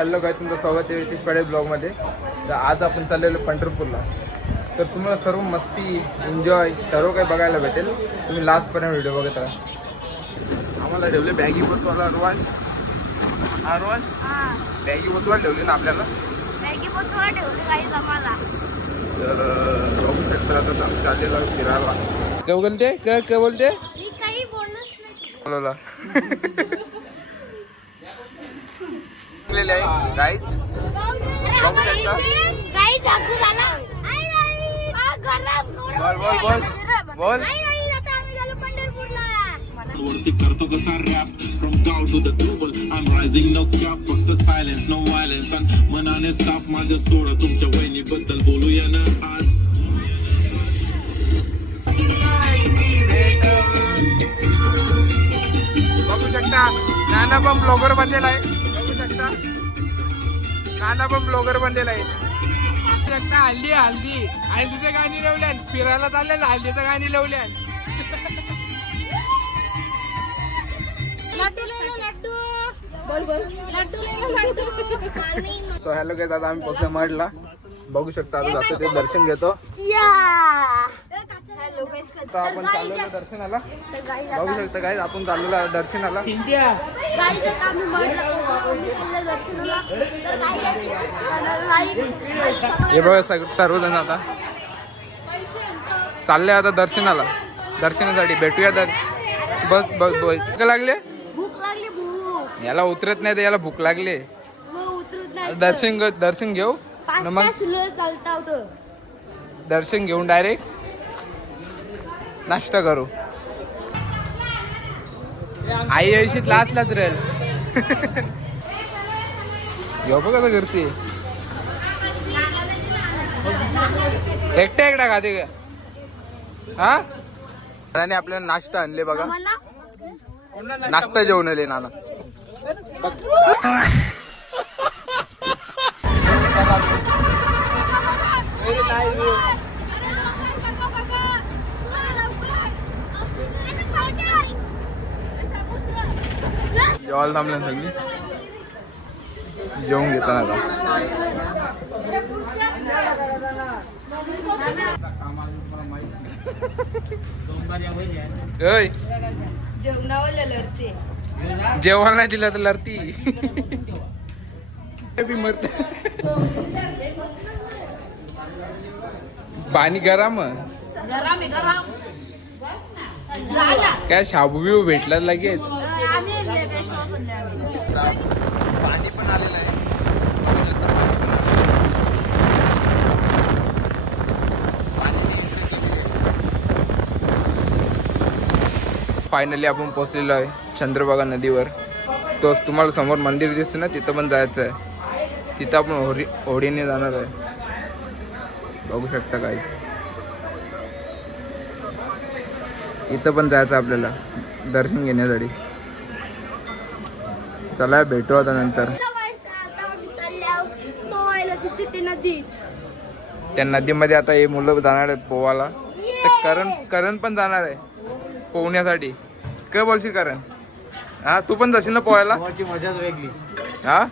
Hello काय तुमचं स्वागत आहे रितेश पाडे ब्लॉगमध्ये. तर आज आपण चाललेलो पंढरपूरला. तर तुम्हाला सर्व मस्ती एन्जॉय सर्व काही बघायला भेटेल. तुम्ही लास्टपर्यंत व्हिडिओ बघत राहा. आम्हाला ठेवले बॅगी पोचवायला रोज. हा रोज बॅगी पोचवायला ठेवली ना आपल्याला. मॅगी पोचवायला ठेवली काही आम्हाला. तर बघू शकता आता आम्ही चाललेलो फिरायला. काय बोलते काय बोलते मी काही बोलत नाही. बोला गाईच बघू शकता. काही झाकू झाला. आ गरम बोल बोल बोल बोल. नाही आता आम्ही झालो पंढरपूरला. वरती करतो कसा rap from down to the global I am rising no cap फक्त सायलेंस नो व्हायलेन्स आणि मनाने साफ माझ्या सोडा तुमच्या वहिनीबद्दल बोलूया ना आज. बघू शकता नाना पण ब्लॉगर बनलेला आहे. बघू शकता नाना पण ब्लॉगर बनलेला आहे. बघू शकता हल्दी हल्दी हल्दीचं गाणी लावल्या. फिरायला चाललेलं हल्दीचं गाणी लावल्या. सो हॅलो काय दादा आम्ही पोचलो मडला. बघू शकता आता जातो ते दर्शन घेतो. आता आपण चाललेलो दर्शनाला. बघू शकता काय आपण चाललेलो दर्शनाला. हे बघा सर्वजण आता चालले आता दर्शनाला. दर्शनासाठी भेटूया तर बस बस भूक लागले. भूक लागली भूक. याला उतरत नाही तर याला भूक लागली. उतरत नाही. दर्शन घेऊ मग चालता होतं. दर्शन घेऊन डायरेक्ट नाश्ता करू. आई ऐशीत लाचलाच राहील. येऊ बघ कसं करते. एकटा खाते का हा. आणि आपल्याला नाश्ता आणले बघा. नाश्ता जेवण आले नाना. जेवायला थांबल्या सगळी. जेवून घेताना आता जेवण नाही दिलं तर लढती मरते. पाणी गरम काय शाबू बिबू भेटला लगेच. पाणी पण आलेलं आहे. फायनली आपण पोहोचलेलो आहे चंद्रभागा नदीवर. तो तुम्हाला समोर मंदिर दिसते ना तिथं पण जायचं आहे. तिथं आपण होडीने जाणार आहे. बघू शकता काय इथं पण जायचं आपल्याला दर्शन घेण्यासाठी. चला भेटू आता नंतर. त्या नदीमध्ये आता हे मुलं जाणार आहेत पोवाला. तर करण पण जाणार आहे पोहण्यासाठी. काय बोलशील करण? हा तू पण जाशील ना पोहायला? मजाच वेगळी. हा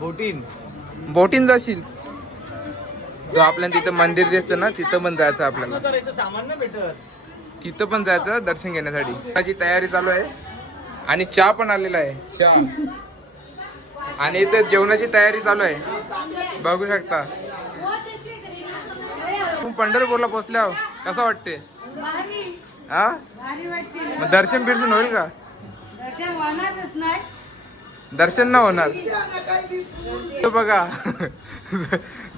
बोटीन जाशील. जो आपल्याला तिथं मंदिर दिसतं ना तिथं पण जायचं आपल्याला. सामान ना भेटत. तिथं पण जायचं दर्शन घेण्यासाठी. त्याची तयारी चालू आहे आणि चहा पण आलेला आहे. चहा आणि इथं जेवणाची तयारी चालू आहे. बघू शकता. तू पंढरपूरला पोहोचल्यावर कसं वाटते? हा मग दर्शन बिर्शन होईल का? दर्शन नाही होणार. तो बघा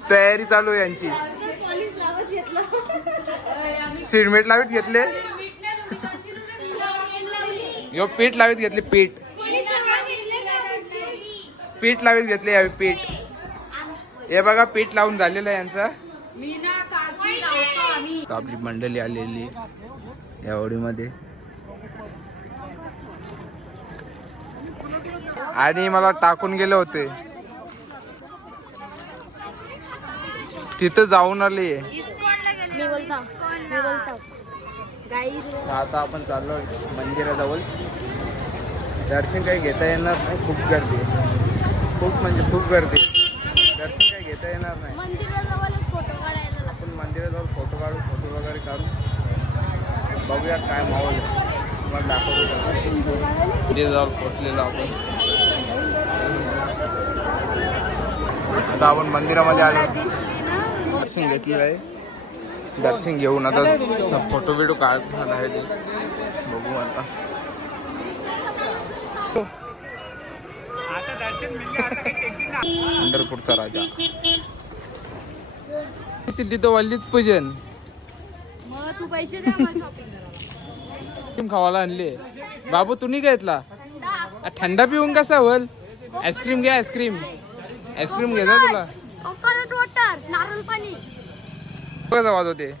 तयारी चालू आहे यांची. सिडमेट लावीत घेतले. यो पीठ लावीत घेतले. पीठ लावीत घेतले यावे पीठ. हे बघा पीठ लावून झालेलं आहे यांचं. आपली मंडळी आलेली या होडीमध्ये. आणि मला टाकून गेले होते तिथं जाऊन आले. आता आपण चाललो मंदिराजवळ. दर्शन काही घेता येणार नाही, खूप गर्दी आहे. खूप म्हणजे खूप गर्दी आहे. दर्शन काही घेता येणार नाही. मंदिराजवळच फोटो काढायला लागतो. आपण मंदिराजवळ फोटो काढू, फोटो वगैरे काढू, बघूया काय माहोल आहे. तुम्हाला दाखवतो. मंदिराजवळ पोहोचलेलो आपण. आता आपण मंदिरामध्ये आलो, दर्शन घेतलेलं आहे. दर्शन घेऊन आता फोटो बिटो काढणार आहे ते बघू आता. पंढरपूरचा राजा तिथं वल्लीत पूजन मग तू पैसे द्या मला शॉपिंग करायला. खावायला आणले. बाबू तू नाही घेतला? थंडा पिऊन कसा होल? आईस्क्रीम घे, आईस्क्रीम घे जा तुला. कोकोनट वॉटर, नारळ पाणी. कसं वाजवते?